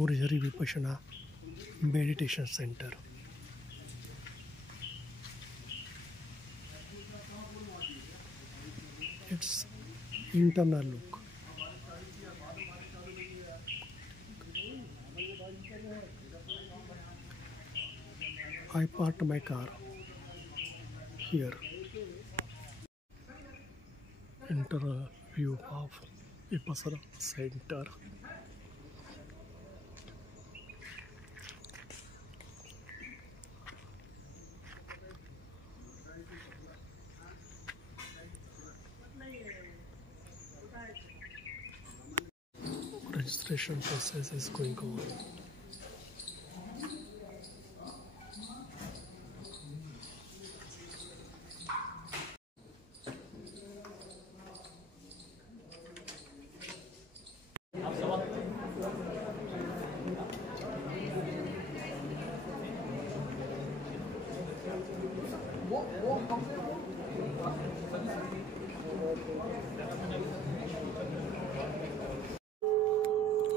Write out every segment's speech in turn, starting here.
Mahurjari Vipassana Meditation Center. Its internal look. I parked my car here. Internal view of Vipassana Center. Registration process is going on.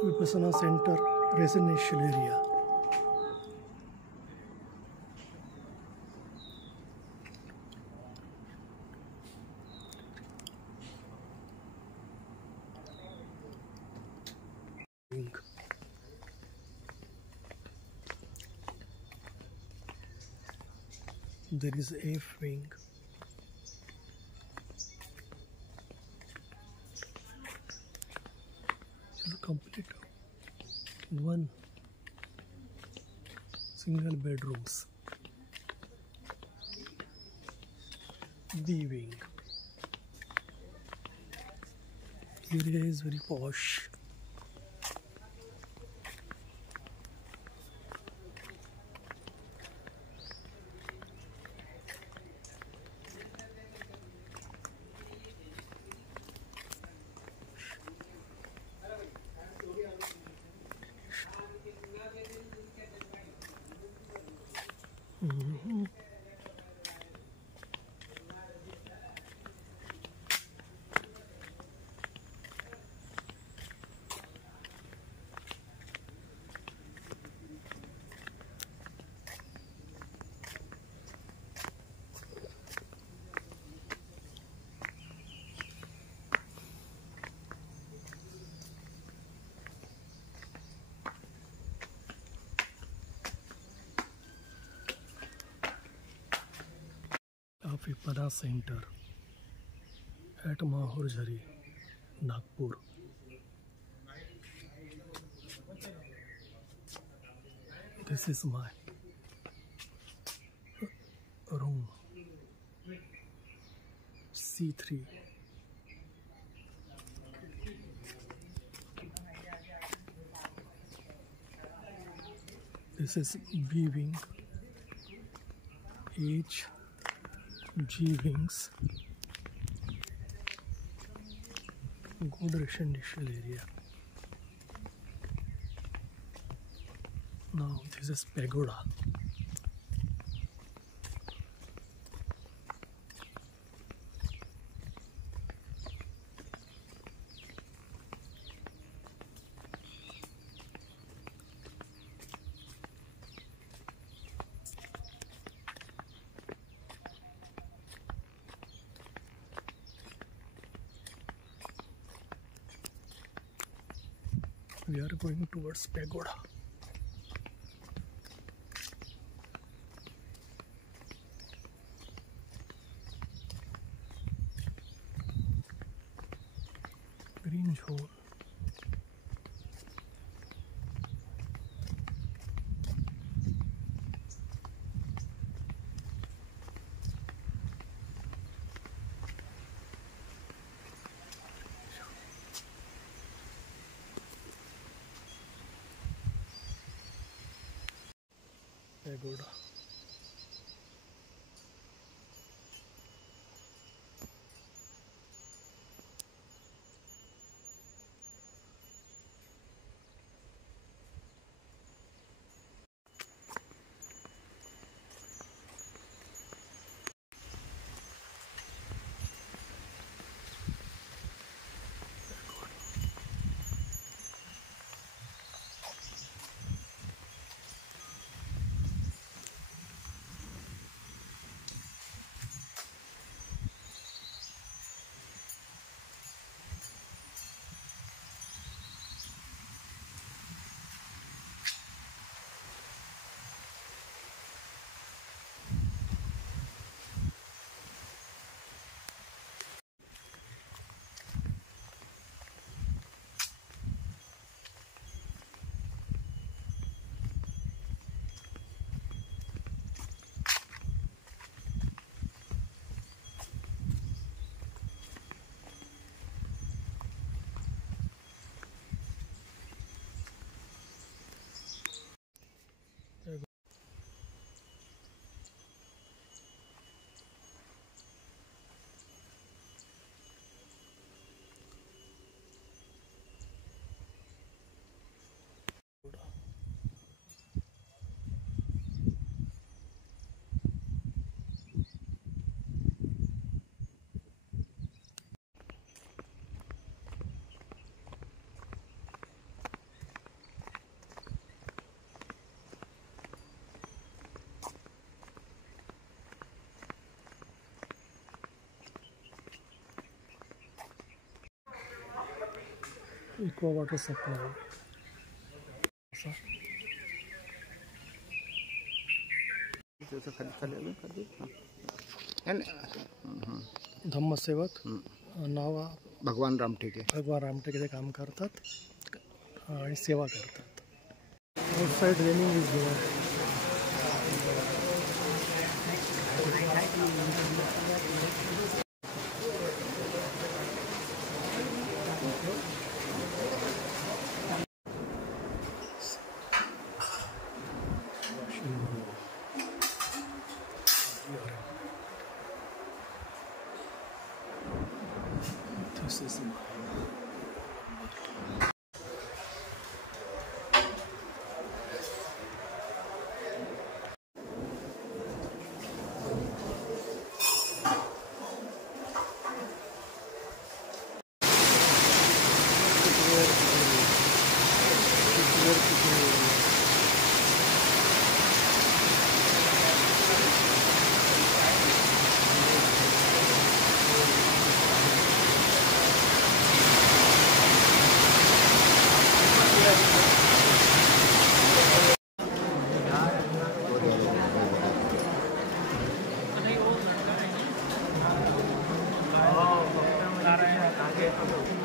Vipassana Center residential area. There is F wing. Complete one single bedrooms. B wing. Area is very posh. Vipassana Center at Mahurjari, Nagpur. This is my room C3. This is B wing, H, G wings. Good residential area. Now this is pagoda. We are going towards pagoda. Green zone. Pagoda. Eco water supply धम्मसेवक नाव भगवान रामटेके काम करतात आणि सेवा करतात. Outside raining is there. This is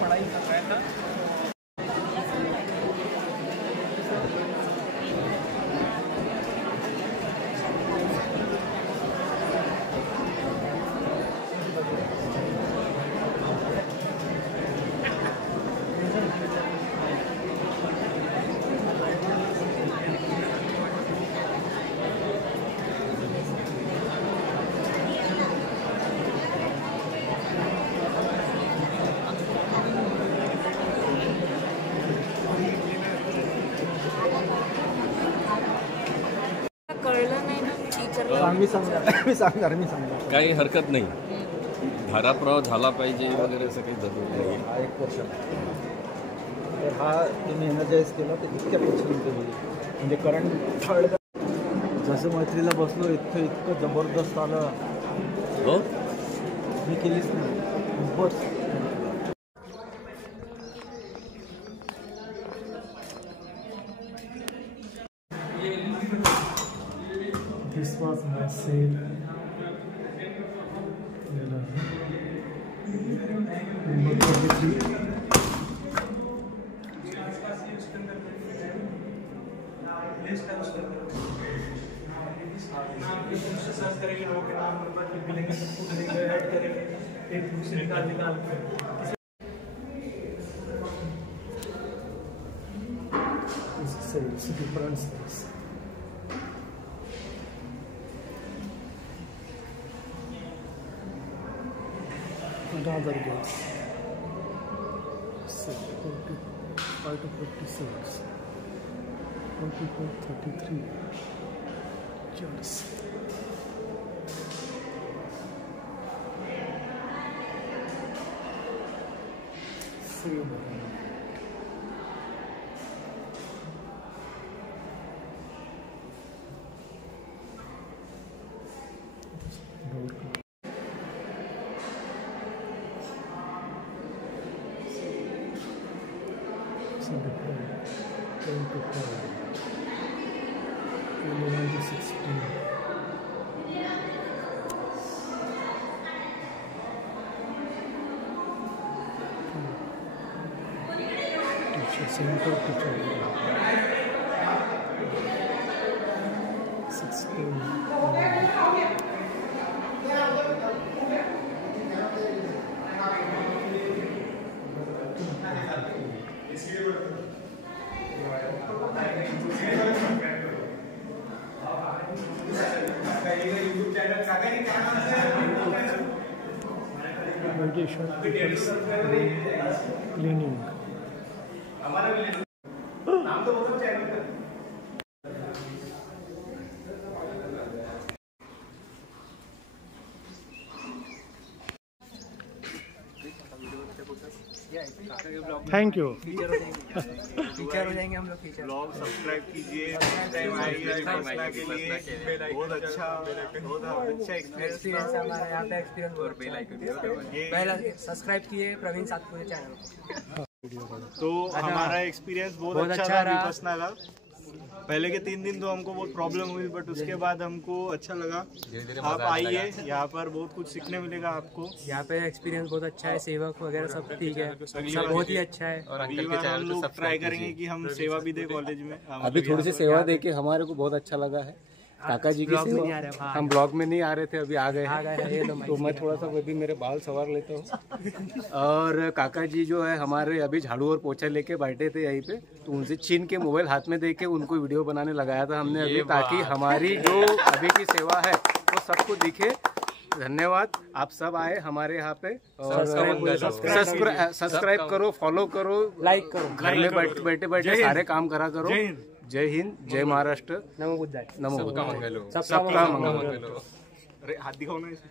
पढ़ाई कर रहा था. मी सांगणार. काही हरकत नाही. धाराप्रवाह झाला पाहिजे वगैरे असं काही जरूर नाही. हा एक क्वेश्चन तर हा तुम्ही एनर्जाईज केला तर इतक्या क्वेश्चन म्हणजे करंट जसं मैत्रीला बसलो इतकं जबरदस्त आलं. हो मी केलीच नाही बस. This was my sale. Number 23. It's different size. Another gas. 45 to 56. 44, 33. Cheers. See you later. Different 10 to 12 11 to 16 teacher center teacher 16 meditation, cleaning. Thank you. Feature हो जाएंगे हम लोग. फीचर ब्लॉग सब्सक्राइब कीजिए. बहुत अच्छा एक्सपीरियंस हमारा यहाँ पे. एक्सपीरियंस और बेल आइकन पहले सब्सक्राइब किए प्रवीण सातपुरे चैनल को. तो हमारा एक्सपीरियंस बहुत अच्छा था विपस्सना का। पहले के 3 दिन तो हमको बहुत प्रॉब्लम हुई, बट उसके बाद हमको अच्छा लगा। आप आइए, यहाँ पर बहुत कुछ सीखने मिलेगा आपको। यहाँ पे एक्सपीरियंस बहुत अच्छा है, सेवक वगैरह सब ठीक है, सब बहुत ही अच्छा है। और अगली बार हम लोग ट्राई करेंगे कि हम सेवा भी दें कॉलेज में। अभी थोड़ी सी सेवा दे के हमारे को बहुत अच्छा लगा है। काका जी की सेवा, हम ब्लॉग में नहीं आ रहे थे, अभी आ गए हैं। तो मैं थोड़ा सा अभी मेरे बाल संवार लेता हूँ। और काका जी जो है हमारे अभी झाड़ू और पोछा लेके बैठे थे यहीं पे, तो उनसे छीन के मोबाइल हाथ में दे के उनको वीडियो बनाने लगाया था हमने अभी, ताकि हमारी जो अभी की सेवा है वो सबको दिखे। धन्यवाद, आप सब आए हमारे यहाँ पे और सब्सक्राइब करो, फॉलो करो, लाइक करो, घर में बैठे बैठे सारे काम करा करो। जय हिंद, जय महाराष्ट्र, नमो बुद्धाय, नमो सबका मंगल हो। सबका मंगल हो। अरे हाथ दिखाओ ना इसमें।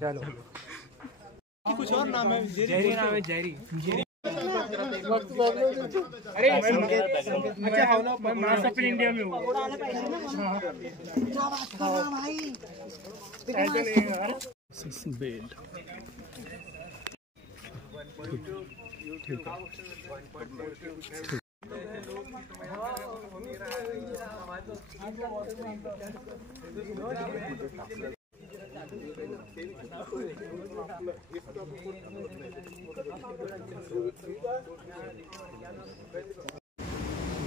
चलो कुछ और नाम है, जैरी नाम है, जैरी। अरे अच्छा हाँ ना, मैं मास ऑफ इंडिया में हूँ। Bed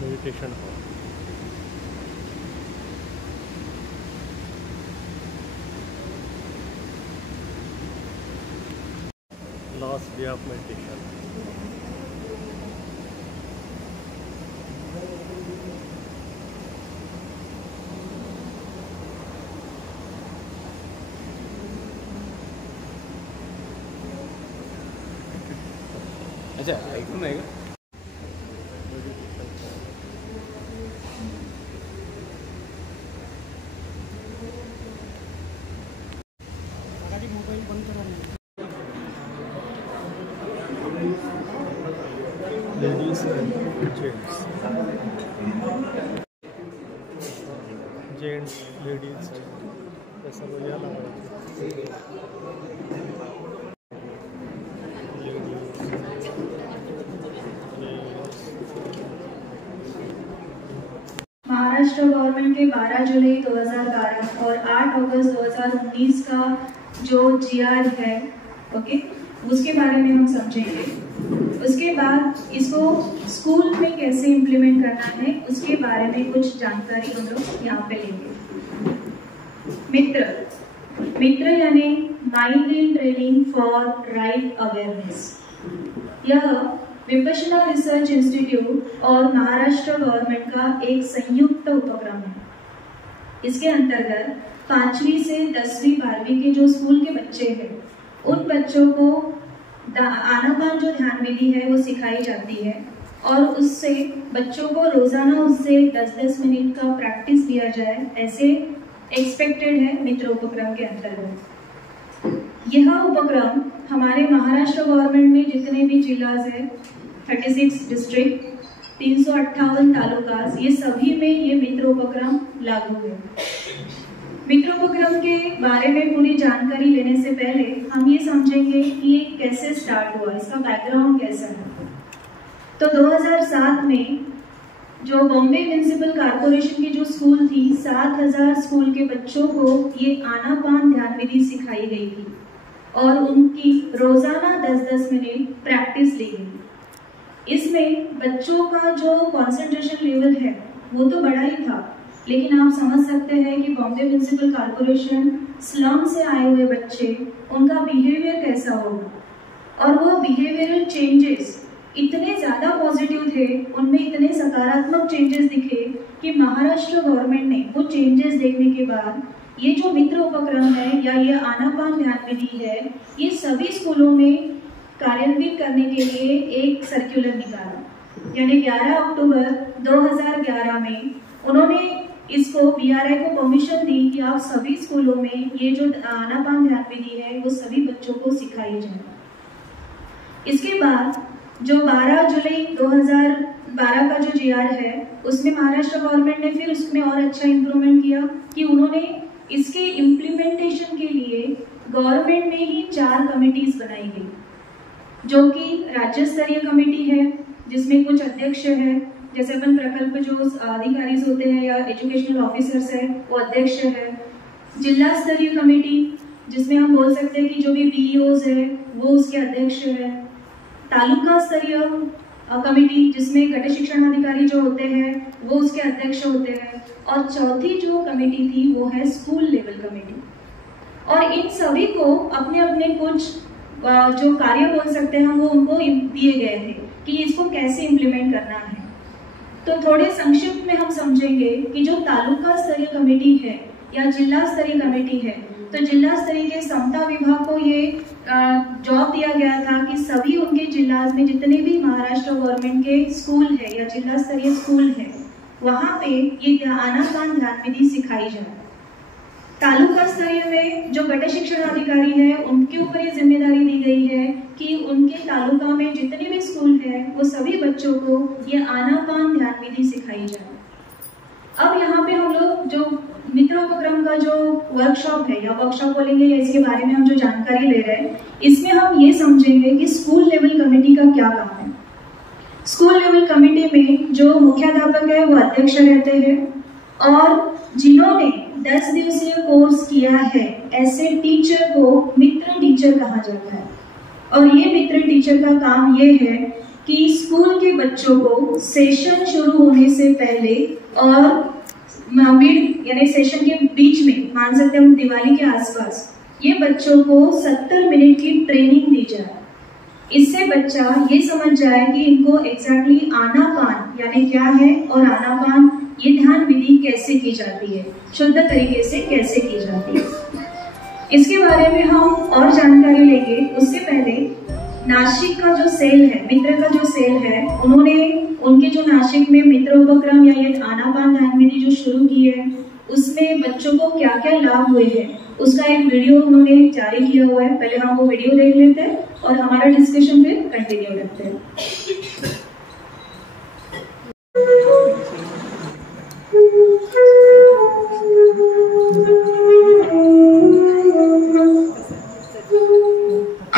meditation hall. Last day of meditation. अच्छा ऐकून नाही का? लेडीज एंड जेंट्स लेडीज हे सर्व या महाराष्ट्र गवर्नमेंट के 12 जुलाई 2012 और 8 अगस्त 2019 का जो जीआर है, ओके, उसके बारे में हम समझेंगे। उसके बाद इसको स्कूल में कैसे इम्प्लीमेंट करना है उसके बारे में कुछ जानकारी हम लोग यहाँ पे लेंगे। मित्र यानी mind in training for right awareness. यह विपश्यना रिसर्च इंस्टीट्यूट और महाराष्ट्र गवर्नमेंट का एक संयुक्त उपक्रम है। इसके अंतर्गत 5वीं से 10वीं 12वीं के जो स्कूल के बच्चे हैं, उन बच्चों को आनापान जो ध्यान विधि है वो सिखाई जाती है और उससे बच्चों को रोजाना उससे 10-10 मिनट का प्रैक्टिस दिया जाए, ऐसे एक्सपेक्टेड है मित्र उपक्रम के अंतर्गत। यह उपक्रम हमारे महाराष्ट्र गवर्नमेंट में जितने भी जिलास है, 36 डिस्ट्रिक्ट, 358 तालुकास, ये सभी में ये मित्र उपक्रम लागू है। मित्र उपक्रम के बारे में पूरी जानकारी लेने से पहले हम ये समझेंगे कि ये कैसे स्टार्ट हुआ, इसका बैकग्राउंड कैसा है। तो 2007 में जो बॉम्बे म्युनिसिपल कॉर्पोरेशन की जो स्कूल थी, 7000 स्कूल के बच्चों को ये आनापान ध्यान विधि सिखाई गई थी और उनकी रोजाना 10-10 मिनट प्रैक्टिस ली गई। इसमें बच्चों का जो कंसंट्रेशन लेवल है वो तो बड़ा ही था, लेकिन आप समझ सकते हैं कि बॉम्बे म्युनिसिपल कॉर्पोरेशन स्लम से आए हुए बच्चे, उनका बिहेवियर कैसा होगा, और वो बिहेवियरल चेंजेस इतने ज़्यादा पॉजिटिव थे, उनमें इतने सकारात्मक चेंजेस दिखे कि महाराष्ट्र गवर्नमेंट ने वो चेंजेस देखने के बाद ये जो मित्र उपक्रम है या ये आनापान ध्यान विधि है, ये सभी स्कूलों में कार्यान्वित करने के लिए एक सर्कुलर निकाला। यानी 11 अक्टूबर 2011 में उन्होंने इसको बीआरआई को परमिशन दी कि आप सभी स्कूलों में ये जो आनापान ध्यान विधि है वो सभी बच्चों को सिखाई जाए। इसके बाद जो 12 जुलाई 2012 का जो जीआर है, उसमें महाराष्ट्र गवर्नमेंट ने फिर उसमें और अच्छा इम्प्रूवमेंट किया कि उन्होंने इसके इम्प्लीमेंटेशन के लिए गवर्नमेंट में ही 4 कमिटीज बनाई गई। जो कि राज्य स्तरीय कमेटी है, जिसमें कुछ अध्यक्ष है, जैसे अपन प्रकल्प जो अधिकारी होते हैं या एजुकेशनल ऑफिसर्स है वो अध्यक्ष है। जिला स्तरीय कमेटी जिसमें हम बोल सकते हैं कि जो भी बीईओज है वो उसके अध्यक्ष है। तालुका स्तरीय कमेटी जिसमें घटक शिक्षण अधिकारी जो होते हैं वो उसके अध्यक्ष होते हैं। और चौथी जो कमेटी थी वो है स्कूल लेवल कमेटी। और इन सभी को अपने अपने कुछ जो कार्य बोल सकते हैं वो उनको दिए गए थे कि इसको कैसे इम्प्लीमेंट करना है। तो थोड़े संक्षिप्त में हम समझेंगे कि जो तालुका स्तरीय कमेटी है या जिला स्तरीय कमेटी है, तो जिला स्तरीय के समता विभाग को ये जॉब दिया गया था कि सभी उनके जिला में जितने भी महाराष्ट्र गवर्नमेंट के स्कूल है या जिला स्तरीय स्कूल है वहाँ पे ये आनाकान ध्यान विधि सिखाई जाए। तालुका स्तरीय में जो घटक शिक्षण अधिकारी है उनके ऊपर ये जिम्मेदारी दी गई है कि उनके तालुका में जितने भी स्कूल है वो सभी बच्चों को ये आनापान ध्यान विधि सिखाई जाए। अब यहाँ पे हम लोग जो मित्रोपक्रम का जो वर्कशॉप है या वर्कशॉप बोलेंगे या इसके बारे में हम जो जानकारी ले रहे हैं, इसमें हम ये समझेंगे कि स्कूल लेवल कमेटी का क्या काम है। स्कूल लेवल कमेटी में जो मुख्याध्यापक है वो अध्यक्ष रहते हैं और जिन्होंने 10 दिवसीय कोर्स किया है ऐसे टीचर को मित्र टीचर कहा जाता है। और ये मित्र टीचर का काम ये है कि स्कूल के बच्चों को सेशन शुरू होने से पहले और मिड यानी सेशन के बीच में, मान सकते हैं हम दिवाली के आसपास, ये बच्चों को 70 मिनट की ट्रेनिंग दी जाए। इससे बच्चा ये समझ जाए कि इनको एग्जैक्टली आनापान यानी क्या है और आनापान ये ध्यान विधि कैसे की जाती है, शुद्ध तरीके से कैसे की जाती है। इसके बारे में हम और जानकारी लेंगे। उससे पहले नासिक का जो सेल है, मित्र का जो सेल है, उन्होंने उनके जो नासिक में मित्र उपक्रम या ये आनापान ध्यान विधि जो शुरू की है उसमें बच्चों को क्या क्या लाभ हुए हैं उसका एक वीडियो उन्होंने जारी किया हुआ है। पहले हम वो वीडियो देख लेते हैं और हमारा डिस्कशन फिर कंटिन्यू करते हैं।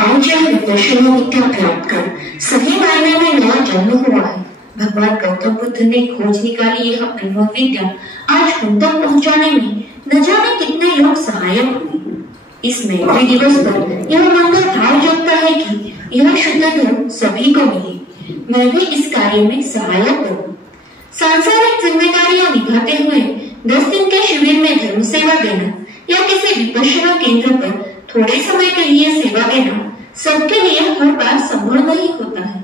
आज यह विपश्यना विद्या प्राप्त कर सही मायने में नया जन्म हुआ है। भगवान गौतम बुद्ध ने खोज निकाली यह अनुभव विद्या आज हम तक पहुँचाने में न जाने कितने लोग सहायक हुए। इस मैत्री दिवस पर यह मंगल भाव जगता है कि यह शुद्ध धर्म सभी को मिले, मैं भी इस कार्य में सहायक बनूं। सांसारिक जिम्मेदारियां निभाते हुए 10 दिन के शिविर में धर्म सेवा देना या किसी विपश्यना केंद्र पर थोड़े समय के लिए सेवा देना सबके लिए हर बार संभव नहीं होता है,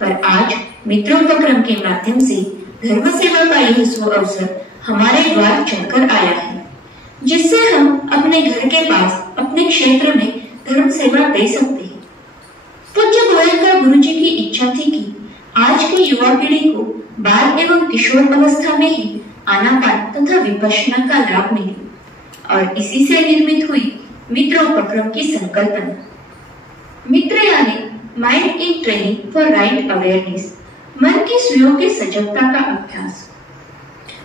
पर आज मित्रोपक्रम के माध्यम से धर्म सेवा का यह सुअवसर हमारे द्वार चढ़कर आया है, जिससे हम अपने घर के पास अपने क्षेत्र में धर्म सेवा दे सकते हैं। पूज्य गोयनका गुरु जी की इच्छा थी कि आज की युवा पीढ़ी को बाल एवं किशोर अवस्था में ही आनापान तथा विपश्यना का लाभ मिले, और इसी से निर्मित हुई मित्रोपक्रम की संकल्पना। मित्र यानी mind in training for right awareness, मन की सुयों की सजगता का अभ्यास।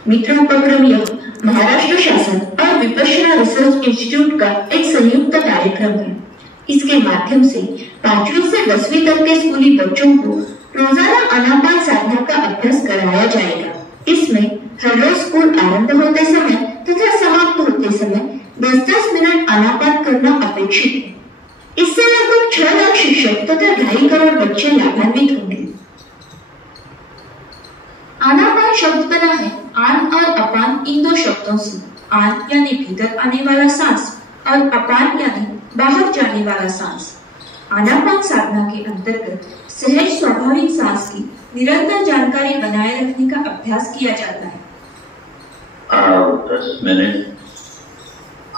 मित्रोपक्रम यह महाराष्ट्र शासन और विपश्यना रिसर्च इंस्टीट्यूट का एक संयुक्त कार्यक्रम है। इसके माध्यम से 5वीं से 10वीं तक के स्कूली बच्चों को रोजाना आनापान साधना का अभ्यास कराया जाएगा। इसमें हर रोज स्कूल आरंभ होते समय तथा समाप्त होते समय 10-10 मिनट आनापान करना अपेक्षित है। इससे लगभग 6 लाख शिक्षक तथा 2.5 करोड़ बच्चे लाभान्वित होंगे। आनापान शब्द बना है आन और अपान इन 2 शब्दों से। आन यानी भीतर आने वाला सांस और अपान यानी बाहर जाने वाला सांस। आनापान साधना के अंतर्गत सहज स्वाभाविक सांस की निरंतर जानकारी बनाए रखने का अभ्यास किया जाता है। 10 मिनट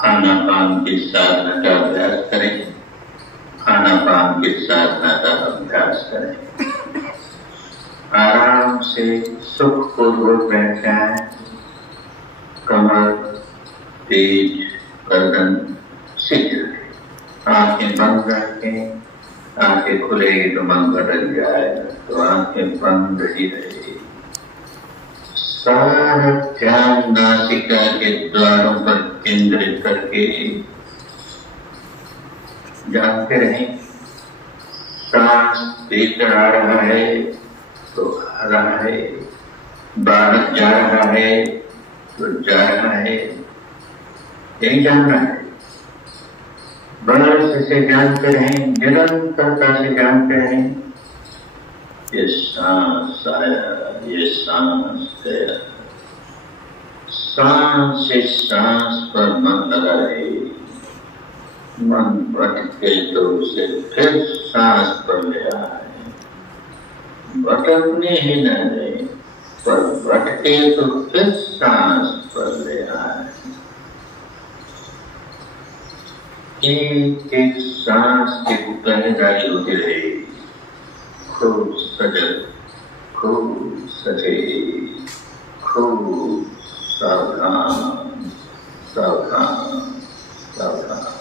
आनापान की साधना का अभ्यास करें। आनापान की साधना का अभ्यास करें। आराम से सुखपूर्वक बैठ जाए। कमर तेज, गर्दन सीधी, आंखें बंद रखें। आंखें खुलेगी तो मन बदल जाए, तो आंखें बंद ही रहेगी। सारा ध्यान नासिका के द्वारों पर केंद्रित करके जानते रहें सांस भीतर आ रहा है तो आ रहा है, बाहर जा रहा है तो जा रहा है, यही जानना है। बरस से जानते रहें, निरंतरता से जानते रहें। ये सांस आया, ये सांस गया, सांस से सांस पर मन लगा रहे। मन भटके तो उसे फिर सांस पर ले आए, भटकने ही न दे, पर भटके तो फिर सांस पर ले आए। एक एक सांस की पहरेदारी होती रहे, खूब सजग, खूब सचेत, खूब सावधान, सावधान, सावधान।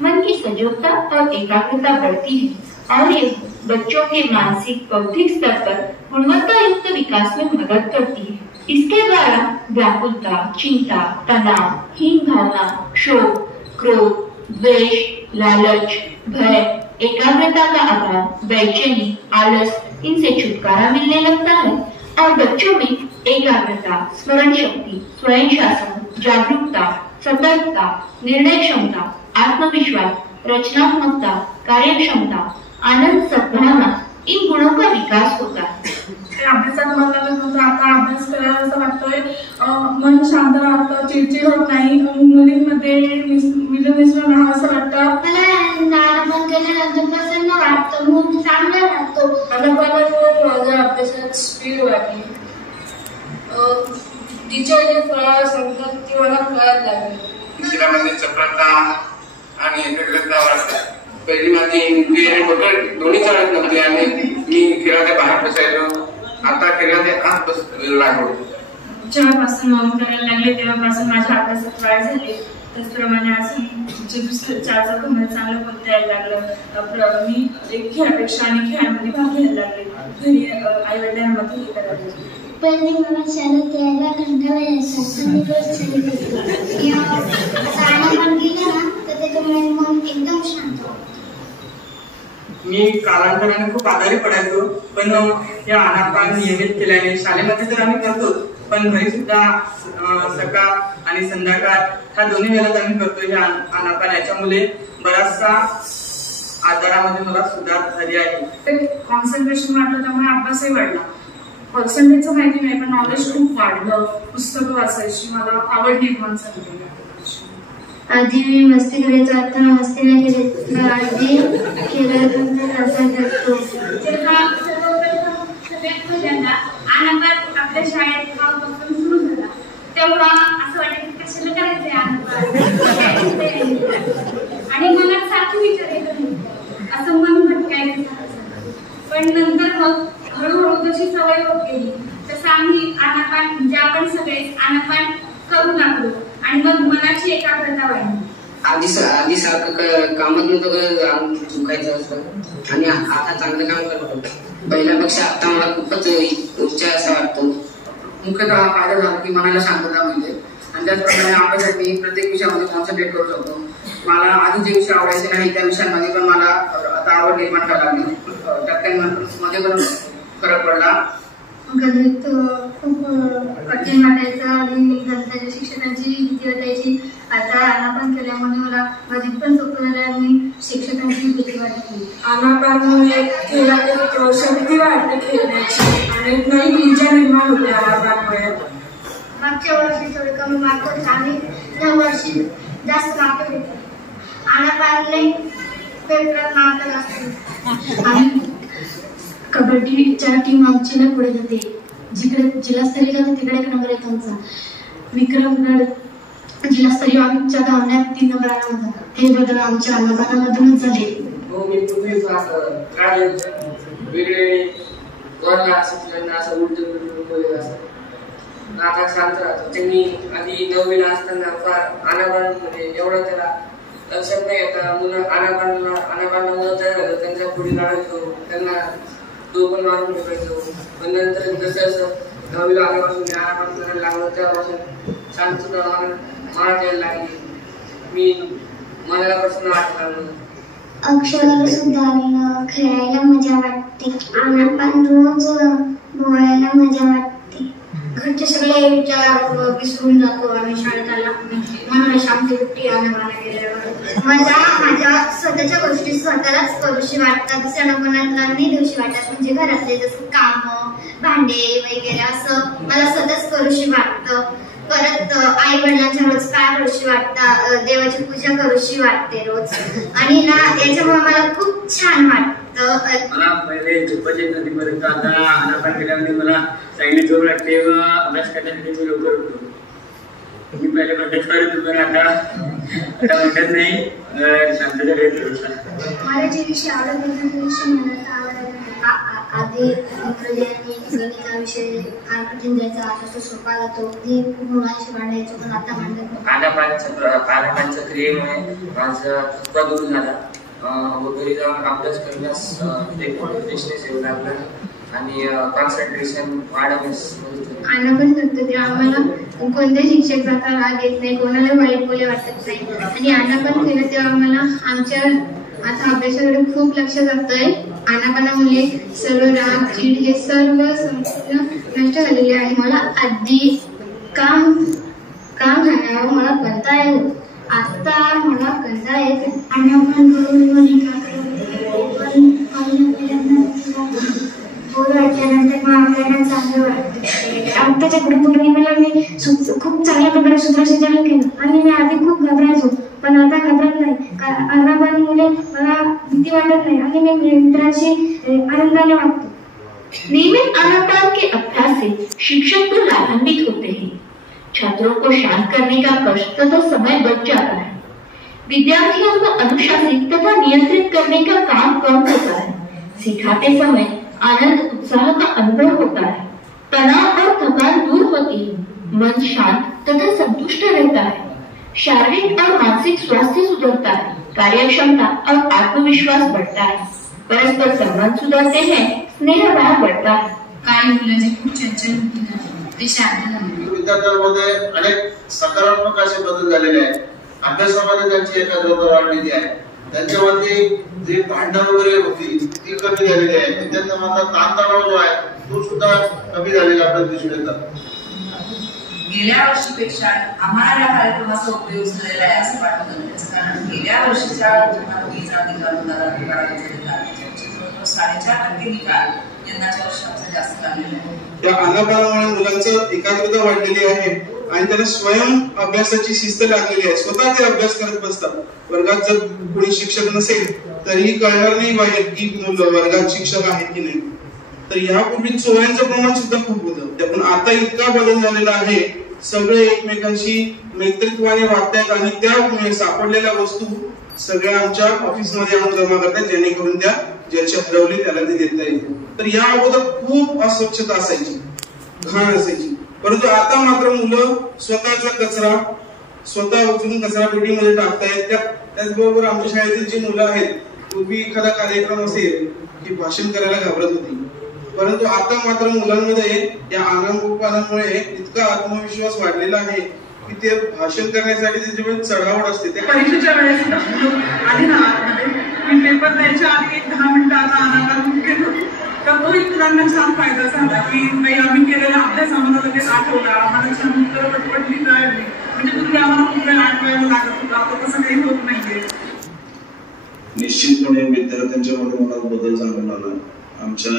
मन की सजगता और एकाग्रता बढ़ती है और ये बच्चों के मानसिक बौद्धिक स्तर पर गुणवत्ता युक्त विकास में मदद करती है। इसके द्वारा व्याकुलता, चिंता, तनाव, हीन भावना, शोक, क्रोध, द्वेष, लालच, भय, एकाग्रता का अभाव, बेचैनी, आलस, इनसे छुटकारा मिलने लगता है और बच्चों में एकाग्रता, स्मरण शक्ति, स्वयं शासन, जागरूकता, सतर्कता, निर्णय क्षमता, आत्मविश्वास, रचनात्मकता, कार्य क्षमता, आनंद, सद्भावना, इन गुणों का विकास होता है। अभ्यासात मन लागत होतं, आता अभ्यास करायला असं वाटतोय, मन शांत राहतं, चिडचिड होत नाही, मुलींमध्ये मिळून राहावं असं वाटतं। मला आपण केल्यानंतर प्रसन्न वाटतं, मूड चांगला राहतो। मला माझ्या अभ्यासात स्पीड वाढली, टीचर जे फळं सांगतात ती मला कळायला लागली। शरीरामध्ये चपळता आणि एकाग्रता वाढते। पहिली माझी इंद्रिय आणि डोकं दोन्ही चालत नव्हते आणि मी खेळाच्या बाहेर बसायचो, आता खेळाच्या आत बसायला लागलो। जेव्हापासून मम करायला लागले तेव्हापासून माझ्या अभ्यासात वाढ झाली। त्याचप्रमाणे अजून जे दुसरे चार चौघांमध्ये चांगलं बोलता यायला लागलं। मी एक खेळापेक्षा आणि खेळामध्ये भाग घ्यायला लागले। घरी आई वडिलांमध्ये हे करायला लागले। पहिले मला शाळेत यायला कंटाळा यायचा, पण मी रोज शाळेत येते। शाळेत गेले ना तर त्याच्यामुळे मन एकदम शांत होतं। मी कालांतराने खूप आजारी पडायचो, पण या आनापान नियमित केल्याने शाळेमध्ये तर आम्ही करतो, पण घरी सुद्धा सकाळ आणि संध्याकाळ ह्या दोन्ही वेळेत आम्ही करतो हे आनापान। याच्यामुळे बराचसा आजारामध्ये मला सुधार झाली आहे। कॉन्सन्ट्रेशन वाढलं, त्यामुळे अभ्यासही वाढला। पर्सेंटेजचं माहिती नाही, पण नॉलेज खूप वाढलं। पुस्तकं वाचायची मला आवड निर्माण झाली। आधी मी मस्ती करायचो, आता मस्ती नाही करत, आधी खेळायला असं करतो। सगळ्यात पहिल्यांदा आनापान आपल्या शाळेत गावापासून सुरू झाला, तेव्हा असं वाटायचं कशाला करायचंय आनापान, आणि मनात सारखी विचार येत होते, असं मन भटकायचं। पण नंतर मग हळूहळू जशी सवय होत गेली तसं आम्ही आनापान म्हणजे आपण सगळेच आनापान करू लागलो आणि मग मनाची एकाग्रता वाढली। आधी सारखं कामच नव्हतं चुकायचं असतं आणि आता चांगलं काम करतो। पहिल्यापेक्षा आता मला खूपच उत्साह असा वाटतो। मुख्यतः फायदा झाला की मनाला शांतता मिळते आणि त्याचप्रमाणे आपल्यासाठी प्रत्येक विषयामध्ये कॉन्सन्ट्रेट करू शकतो। मला आधी जे विषय आवडायचे नाही त्या विषयांमध्ये पण मला आता आवड निर्माण करायला लागली। टक्क्यांमध्ये पण फरक पडला। गणित खूप कठीण वाटायचं आणि गणिताच्या शिक्षकांची भीती वाटायची। आता आनापान केल्यामुळे मला गणित पण सोपं झालं आणि शिक्षकांची भीती वाटली। आनापानमुळे खेळात शक्ती वाढते खेळण्याची आणि नवीन ऊर्जा निर्माण होते आनापानमुळे। मागच्या वर्षी थोडे कमी मार्क होते आणि या वर्षी जास्त मार्क भेटले। आनापानने पेपरात मार्क जास्त। आणि कबड्डीच्या टीम आमची पुढे जाते, जिकडे जिल्हास्तरीय जाते तिकडे एक नंबर येतो आमचा। विक्रमगड जिल्हास्तरीय आमच्या धावण्यात 3 नंबर आला होता। हे बदल आमच्या आनापानामधूनच झाले। मी पूर्वी वेगळे असं उलट असं आता शांत राहतो। त्यांनी आधी 9वीला असताना फार आनापान म्हणजे एवढं त्याला लक्षात नाही आता मुलं आनापानामुळे तयार झालं, त्यांच्या पुढे लागायचो, त्यांना तो पण मारून ठेवायचो। पण नंतर जसं जसं 9वीला आल्यापासून आनापान करायला लागलं तेव्हापासून शांतता मनात यायला लागली। मी मनाला प्रसन्न वाटायला लागलं, अक्षर सुधारणं, खेळायला मजा वाटते. आनंदपान रोज बोलायला मजा वाटते. घरचे सगळे विचार विसरून जातो आणि शाळेत आला मनाला शांती वाटते. आनंदाला गेल्यावर माझ्या स्वतःच्या गोष्टी स्वतःलाच करूशी वाटतात. सणापणाला नाही देऊशी वाटतात. म्हणजे घरातले जसं काम, भांडे वगैरे असं मला स्वतःच करूशी वाटतं. परत आई वडिलांच्या रोज पाया पडूशी वाटतं. देवाची पूजा करूशी वाटते रोज. आणि ना याच्यामुळे मला खूप छान वाटतं. मला पहिले झोपायचे नदीपर्यंत आता आनापान केल्यामध्ये मला चांगली झोप लागते व अभ्यास करण्यासाठी मी लवकर उठतो. मी पहिले म्हणत करत होतो आता म्हणत नाही शांतता येत. मला जे विषय आवडत विषय मला आवडत आधी गणिताविषयी फार कठीण जायचा. आता तो सोपा जातो. ते खूप मुलांशी मांडायचो पण आता मांडत आनापानच्या क्रियेमुळे माझा थकवा दूर झाला. वगैरे जाऊन अभ्यास करण्यास फ्रेशनेस येऊ लागला आणि कॉन्सन्ट्रेशन वाढवण्यास. आनापान करतो ते आम्हाला कोणत्या शिक्षकाचा राग येत नाही, कोणाला वाईट बोले वाटत नाही. आणि आनापान केलं तेव्हा आम्हाला आमच्या आता अभ्यासाकडे खूप लक्ष जातंय. आनापानामुळे सर्व राग चीड हे सर्व संपूर्ण नष्ट झालेले आहे. मला आधी काम घालावं मला कंटाळा येतो. आता मला कंटाळा येते. आनापान वाटल्यानंतर मग आपल्याला चांगलं वाटतं. आत्ताच्या गुरुपौर्णिमेला मी खूप चांगल्या प्रकारे सूत्रसंचालन केलं आणि मी आधी खूप घबरायचो पण आता घबरत नाही. आनापानामुळे मला भीती वाटत नाही आणि मी मित्रांशी आनंदाने वागतो. नियमित आनापान के अभ्यास से शिक्षक तो लाभान्वित होते हैं. छात्रों को शांत करने का कष्ट तो समय बच जाता है. विद्यार्थियों को अनुशासित तथा नियंत्रित करने का काम कम होता है. सिखाते समय आनंद उत्साह का अनुभव होता है. तनाव और थकान दूर होती है. मन शांत तथा संतुष्ट रहता है. शारीरिक और मानसिक स्वास्थ्य सुधरता है. कार्यक्षमता और आत्मविश्वास बढ़ता है. परस्पर संबंध सुधरते हैं. स्नेह भाव बढ़ता है. काही मुलांची खूप चंचल होती ते शांत झाले. विद्यार्थ्यांमध्ये अनेक सकारात्मक असे बदल झालेले आहेत. अभ्यासामध्ये त्यांची एकाग्रता वाढलेली आहे. त्यांच्यामध्ये जे भांडण वगैरे होती ती कमी झालेली आहे. विद्यार्थ्यांचा ताणतणाव जो आहे तो सुद्धा कमी झालेला आपल्याला दिसून येतात. गेल्या वर्षीपेक्षा आम्हाला या कार्यक्रमाचा उपयोग झालेला आहे असं वाटतं. त्याचं कारण गेल्या वर्षीच्या वीज निकाल 4.5% निकाल यंदाच्या वर्षाचा जास्त आलेला आहे. या आनापानामुळे मुलांचं एकाग्रता वाढलेली आहे आणि त्यांना स्वयं अभ्यासाची शिस्त लागलेली आहे. स्वतः ते अभ्यास करत बसतात. वर्गात जर कोणी शिक्षक नसेल तरीही कळणार नाही पाहिजे की मुलं वर्गात शिक्षक आहेत की नाही. तर यापूर्वी चोऱ्यांचं प्रमाण सुद्धा खूप होतं पण आता इतका बदल झालेला आहे. सगळे एकमेकांशी मैत्रीत्वाने वागतात आणि त्या सापडलेल्या वस्तू सगळ्या आमच्या ऑफिसमध्ये आणून जमा करतात जेणेकरून त्या ज्याची हरवली त्याला ते देता येईल. तर या अगोदर खूप अस्वच्छता असायची, घाण असायची. परंतु आता मात्र मुलं स्वतःचा कचरा स्वतः उचलून कचरा पेटीमध्ये टाकतायत. त्याचबरोबर आमच्या शाळेतील जी मुलं आहेत पूर्वी एखादा कार्यक्रम असेल की भाषण करायला घाबरत होती परंतु आता मात्र मुलांमध्ये या आनंदपानामुळे इतका आत्मविश्वास वाढलेला आहे की ते भाषण करण्यासाठी त्यांच्याकडे चढावड असते. परीक्षेच्या वेळेस आधी ना मी पेपर द्यायच्या आधी 10 मिनिटं आता आनंदातून घेत होते. तर तो मुलांना छान फायदा झाला की काही आम्ही केलेला अभ्यास आम्हाला लगेच आठवला. आम्हाला छान उत्तर पटपटली कळली. म्हणजे पूर्वी आम्हाला खूप वेळ आठवायला लागत होता. आता तसं काही होत नाहीये. निश्चितपणे विद्यार्थ्यांच्या मध्ये मला बदल जाणून आला. आमच्या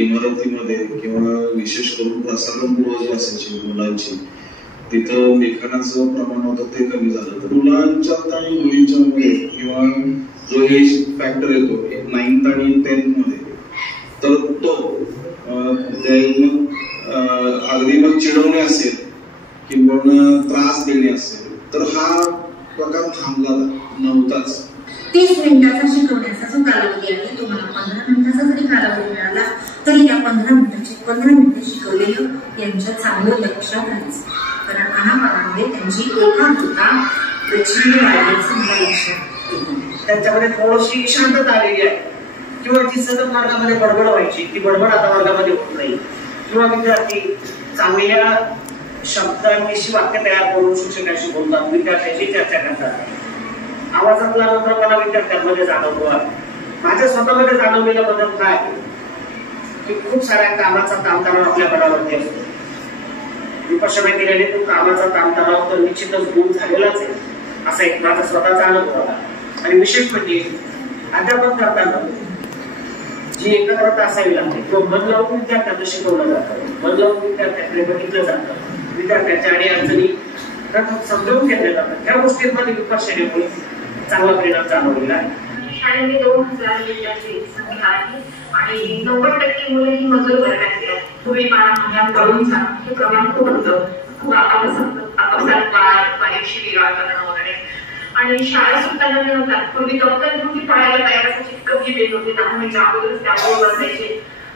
इमारतीमध्ये किंवा विशेष करून प्रसारणगृह जी असायची मुलांची तिथं लेखनाचं प्रमाण होतं ते कमी झालं. तर मुलांच्यात आणि मुलींच्या मध्ये किंवा जो हे फॅक्टर येतो 9th आणि 10th मध्ये तर तो अगदी मग चिडवणे असेल किंवा त्रास देणे असेल तर हा प्रकार थांबला नव्हताच. 30 मिनिटाचा शिकवण्याचा जो कालावधी आहे तुम्हाला 15 मिनिटाचा जरी कालावधी मिळाला तरी त्या 15 मिनिटं शिकवलेलं यांच्या चांगलं लक्षात राहायचं. कारण आनापानामध्ये त्यांची एकाग्रता प्रचंड वाढण्याचं मला लक्षात येतं. त्यांच्यामध्ये थोडीशी शांतता आलेली आहे किंवा जी सतत वर्गामध्ये बडबड व्हायची ती बडबड आता वर्गामध्ये होत नाही. किंवा विद्यार्थी चांगल्या शब्दांविषयी वाक्य तयार करून शिक्षकांशी बोलतात, विद्यार्थ्यांशी चर्चा करतात. आवाजातला नम्रपणा विद्यार्थ्यांमध्ये जाणवतो आहे. माझ्या स्वतःमध्ये जाणवलेला बदल काय की खूप साऱ्या कामाचा ताणतणाव आपल्या मनावरती असतो. विपश्यना केल्याने तो कामाचा ताणतणाव तर निश्चितच दूर झालेलाच आहे असा एक माझा स्वतःचा अनुभव आला. आणि विशेष म्हणजे अध्यापन करताना जी एकाग्रता असावी लागते किंवा मन लावून विद्यार्थ्यांना शिकवलं जातं, मन लावून विद्यार्थ्यांकडे बघितलं जातं, विद्यार्थ्यांच्या अडीअडचणी समजावून घेतल्या जातात. ह्या गोष्टींमध्ये विपश्यनेमुळे चांगला परिणाम जाणवलेला आहे. शाळेमध्ये 2000 विद्यार्थी संख्या आहे आणि 90% मुलं ही मजूर वर्गातली आहेत. पूर्वी 12 महिन्यांपूर्वीचा हे क्रमांक होतं. खूप अपघात परीक्षे विराटन वगैरे आणि शाळा सुटताना मिळवतात. पूर्वी दप्तर घेऊन ती पळायला तयार असायची, कधी देत होते 10 मिनिटं अगोदरच त्यावर बसायचे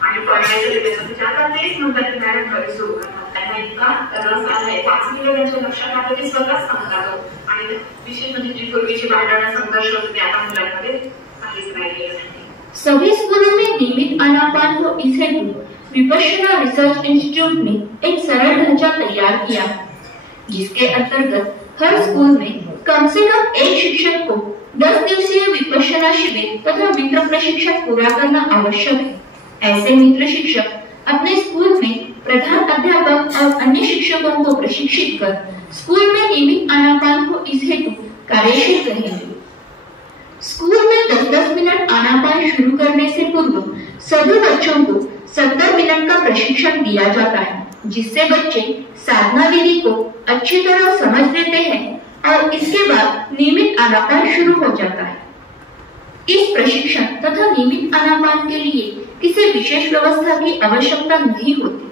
आणि पळण्याचे देत होते. आता तेच म्हणतात की मॅडम घरी सुरू करतात. त्यांना इतका रस आलाय, 5 मिनिटं त्यांच्या लक्षात आलं ते स्वतःच सांगतात आणि विशेष म्हणजे जी पूर्वीची भांडणं संघर्ष होते आता मुलांमध्ये काहीच राहिलेलं नाही. सभी स्कूलों में नियमित आनापान हो इस हेतु विपश्यना रिसर्च इंस्टीट्यूट ने एक सरल ढांचा तैयार किया, जिसके अंतर्गत हर स्कूल में कम से कम एक शिक्षक को 10 दिवसीय विपश्यना शिविर तथा मित्र प्रशिक्षण पूरा करना आवश्यक है। ऐसे मित्र शिक्षक अपने स्कूल में प्रधान अध्यापक और अन्य शिक्षकों को प्रशिक्षित कर स्कूल में नियमित आनापान हो इस हेतु कार्यशील रहेंगे। स्कूल में 10-10 मिनट आनापान शुरू करने से पूर्व सभी बच्चों को 70 मिनट का प्रशिक्षण दिया जाता है, जिससे बच्चे साधना विधि को अच्छी तरह समझ लेते हैं और इसके बाद नियमित आनापान शुरू हो जाता है। इस प्रशिक्षण तथा नियमित आनापान के लिए किसी विशेष व्यवस्था की आवश्यकता नहीं होती।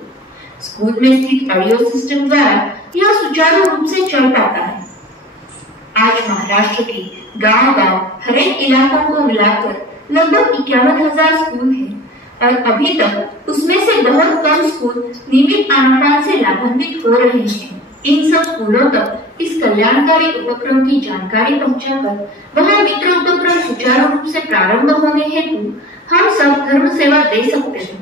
स्कूल में स्थित ऑडियो सिस्टम द्वारा यह सुचारू रूप से चल पाता है। आज महाराष्ट्र के गांव-गांव हर एक इलाकों को मिलाकर लगभग 51,000 स्कूल हैं और अभी तक उसमें से बहुत कम स्कूल नियमित आनापान से लाभान्वित हो रहे हैं। इन सब स्कूलों तक इस कल्याणकारी उपक्रम की जानकारी पहुंचाकर वह मित्र उपक्रम सुचारू रूप से प्रारंभ होने हेतु हम सब धर्म सेवा दे सकते हैं।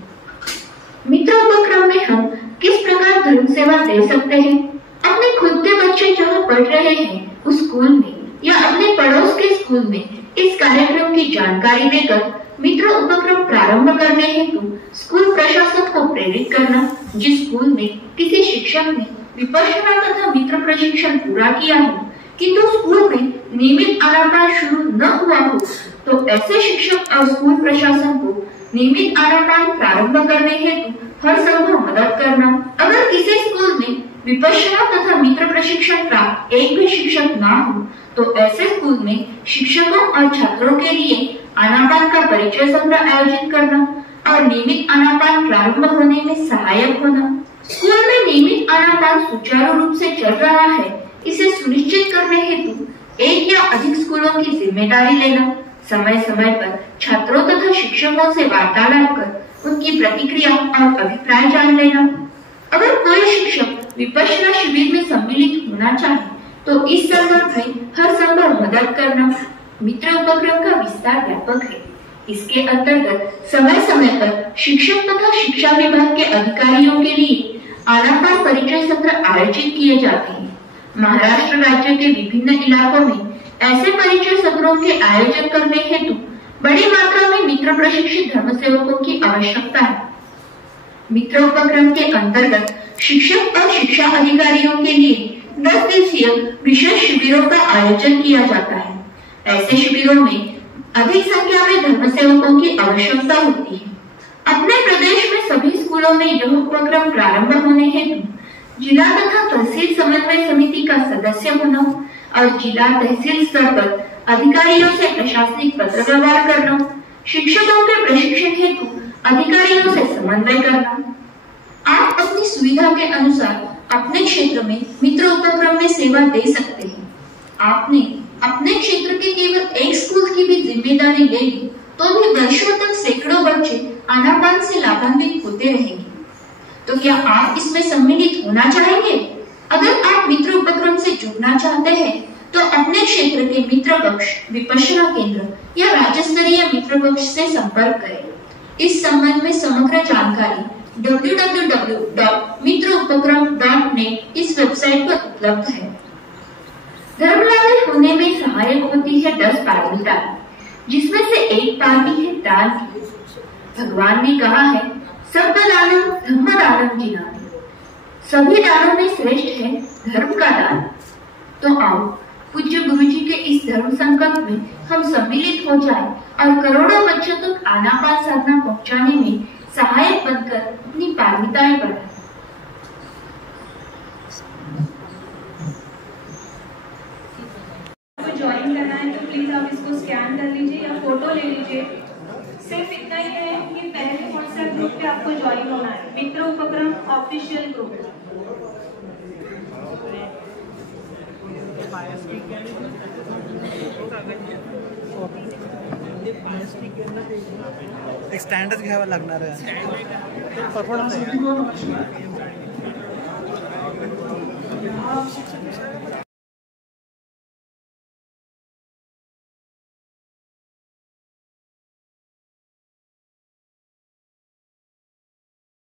मित्र उपक्रम में हम किस प्रकार धर्म सेवा दे सकते हैं? अपने खुद के बच्चे जहाँ पढ़ रहे हैं उस स्कूल में या अपने पड़ोस के स्कूल में इस कार्यक्रम की जानकारी देकर मित्र उपक्रम प्रारंभ करने हेतु स्कूल प्रशासन को प्रेरित करना। जिस स्कूल में किसी शिक्षक ने विपश्यना तथा मित्र प्रशिक्षण पूरा किया हो किंतु स्कूल में नियमित आनापान शुरू न हुआ हो तो ऐसे शिक्षक और स्कूल प्रशासन को नियमित आनापान प्रारंभ करने हेतु हर संभव मदद करना। अगर किसी स्कूल में विपश्यना तथा मित्र प्रशिक्षण प्राप्त एक भी शिक्षक ना हो तो ऐसे स्कूल में शिक्षकों और छात्रों के लिए आनापान का परिचय सत्र आयोजित करना और नियमित आनापान प्रारंभ होने में सहायक होना। स्कूल में नियमित आनापान सुचारू रूप से चल रहा है, इसे सुनिश्चित करने हेतु एक या अधिक स्कूलों की जिम्मेदारी लेना, समय समय पर छात्रों तथा शिक्षकों से वार्तालाप कर उनकी प्रतिक्रिया और अभिप्राय जान लेना। अगर कोई शिक्षक विपश्यना शिविर में सम्मिलित होना चाहे तो इस संदर्भ में हर संभव मदद करना। मित्र उपक्रम का विस्तार व्यापक है। इसके अंतर्गत समय समय पर शिक्षक तथा शिक्षा विभाग के अधिकारियों के लिए आनापान परिचय सत्र आयोजित किए जाते हैं। महाराष्ट्र राज्य के विभिन्न इलाकों में ऐसे परिचय सत्रों के आयोजन करने हेतु बड़ी मात्रा में मित्र प्रशिक्षित धर्म सेवकों की आवश्यकता है। मित्र उपक्रम के अंतर्गत शिक्षक और शिक्षा अधिकारियों के लिए 10 दिवसीय विशेष शिविरों का आयोजन किया जाता है। ऐसे शिविरों में अधिक संख्या में धर्म सेवकों की आवश्यकता होती है। अपने प्रदेश में सभी स्कूलों में यह उपक्रम प्रारंभ होने हेतु जिला तथा तहसील समन्वय समिति का सदस्य होना और जिला तहसील स्तर पर अधिकारियों से प्रशासनिक पत्र व्यवहार करना, शिक्षकों के प्रशिक्षण हेतु अधिकारियों से समन्वय करना। आप अपनी सुविधा के अनुसार अपने क्षेत्र में मित्र उपक्रम में सेवा दे सकते हैं। आपने अपने क्षेत्र के केवल एक स्कूल की भी जिम्मेदारी ले ली तो भी वर्षों तक सैकड़ों बच्चे आनापान से लाभान्वित होते रहेंगे। तो क्या आप इसमें सम्मिलित होना चाहेंगे? अगर आप मित्र उपक्रम से जुड़ना चाहते हैं तो अपने क्षेत्र के मित्र कक्ष, विपश्यना केंद्र या राज्य स्तरीय मित्र कक्ष से संपर्क करें। इस संबंध में समग्र जानकारी www.mitraupakram.net इस वेबसाइट पर उपलब्ध है। धर्मलाल होने में सहायक होती है 10 पारमिता, जिसमें से एक पारमी है दान की। भगवान ने कहा है सब दानम धर्म दानम जिनामि, सभी दानों में श्रेष्ठ है धर्म का दान। तो आओ पूज्य गुरु जी के इस धर्म संकल्प में हम सम्मिलित हो जाए और करोड़ों बच्चों तक आनापान साधना पहुंचाने में सहायक बनकर अपनी पारमिताएं बढ़ाएं। ज्वाइन करना है तो प्लीज आप इसको स्कैन कर लीजिए या फोटो ले लीजिए। सिर्फ इतना ही है कि पहले व्हाट्सएप ग्रुप पे आपको ज्वाइन होना है, मित्र उपक्रम ऑफिशियल ग्रुप। एक स्टँडच घ्यावं लागणार आहे.